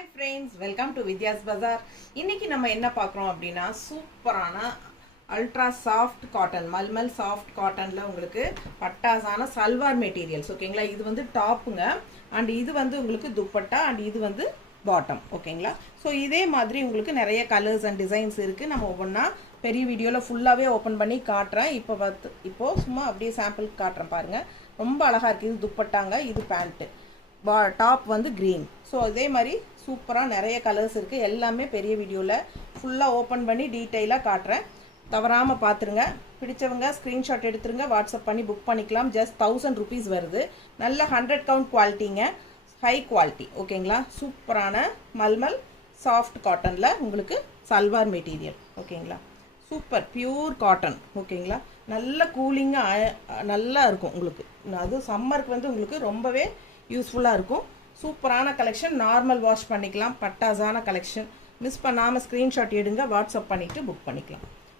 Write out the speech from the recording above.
Hi friends, welcome to Vidya's Bazaar. இன்னைக்கு நம்ம என்ன பார்க்குறோம் அப்படின்னா சூப்பரான ultra soft cotton mulmul soft காட்டனில் உங்களுக்கு பட்டாசான சல்வார் மெட்டீரியல்ஸ் ஓகேங்களா. இது வந்து டாப்புங்க அண்ட் இது வந்து உங்களுக்கு துப்பட்டா அண்ட் இது வந்து பாட்டம் ஓகேங்களா. ஸோ இதே மாதிரி உங்களுக்கு நிறைய கலர்ஸ் அண்ட் டிசைன்ஸ் இருக்குது. நம்ம ஒவ்வொன்றா பெரிய வீடியோவில் ஃபுல்லாகவே ஓப்பன் பண்ணி காட்டுறேன். இப்போது சும்மா அப்படியே சாம்பிளுக்கு காட்டுறேன் பாருங்கள். ரொம்ப அழகாக இருக்குது. இது துப்பட்டாங்க, இது பேண்ட்டு, டாப் வந்து க்ரீன். ஸோ அதே மாதிரி சூப்பராக நிறைய கலர்ஸ் இருக்குது. எல்லாமே பெரிய வீடியோவில் ஃபுல்லாக ஓப்பன் பண்ணி டீட்டெயிலாக காட்டுறேன். தவறாமல் பார்த்துருங்க. பிடிச்சவங்க ஸ்க்ரீன்ஷாட் எடுத்துருங்க, வாட்ஸ்அப் பண்ணி புக் பண்ணிக்கலாம். ஜஸ்ட் 1000 rupees வருது. நல்ல 100 count குவாலிட்டிங்க, ஹை குவாலிட்டி ஓகேங்களா. சூப்பரான மல்மல் சாஃப்ட் காட்டனில் உங்களுக்கு சல்வார் மெட்டீரியல் ஓகேங்களா. சூப்பர் பியூர் காட்டன் ஓகேங்களா. நல்ல கூலிங்காக நல்லா இருக்கும் உங்களுக்கு. அது சம்மருக்கு வந்து உங்களுக்கு ரொம்பவே யூஸ்ஃபுல்லாக இருக்கும். சூப்பரான கலெக்ஷன், நார்மல் வாஷ் பண்ணிக்கலாம். பட்டாசான கலெக்ஷன். மிஸ் பண்ணாமல் ஸ்க்ரீன்ஷாட் எடுங்க, வாட்ஸ்அப் பண்ணிவிட்டு புக் பண்ணிக்கலாம்.